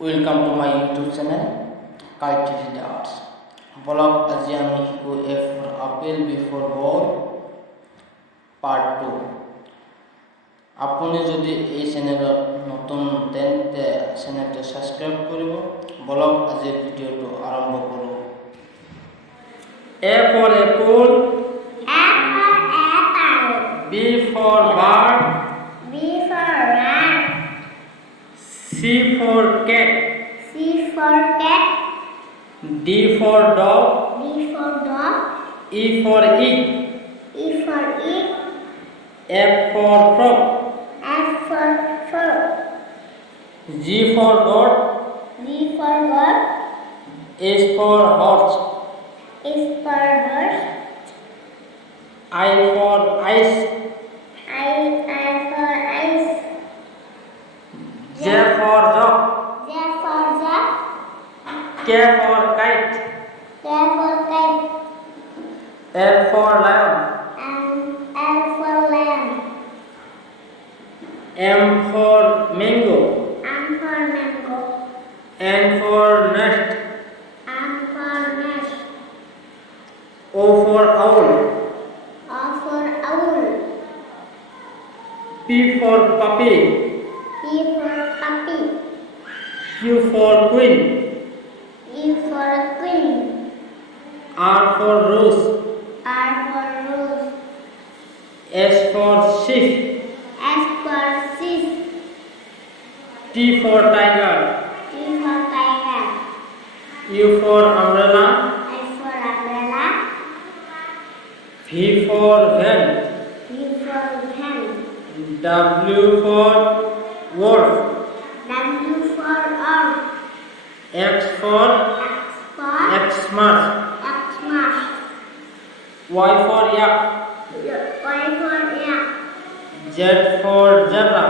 Welcome to my YouTube channel Kite TV Arts. Blog আজি আমি Shikoh A for apple, B for ball part 2. আপুনি যদি এই চেনেলত নতুন তেন্তে চেনেলটো সাবস্ক্রাইব কৰিব। ব্লগ আজি ভিডিওটো আৰম্ভ কৰো। A for apple, B for bird, C for cat, D for dog, E for egg, F for frog, G for goat, H for horse, I for ice, J for dog, K for kite, L for lion, M for mango, N for nest, O for owl, P for puppy, Q for queen, R for rose, S for sheep, T for tiger, U for umbrella, V for van, W for wolf, X for Xmas, Y for yak, Z for zebra,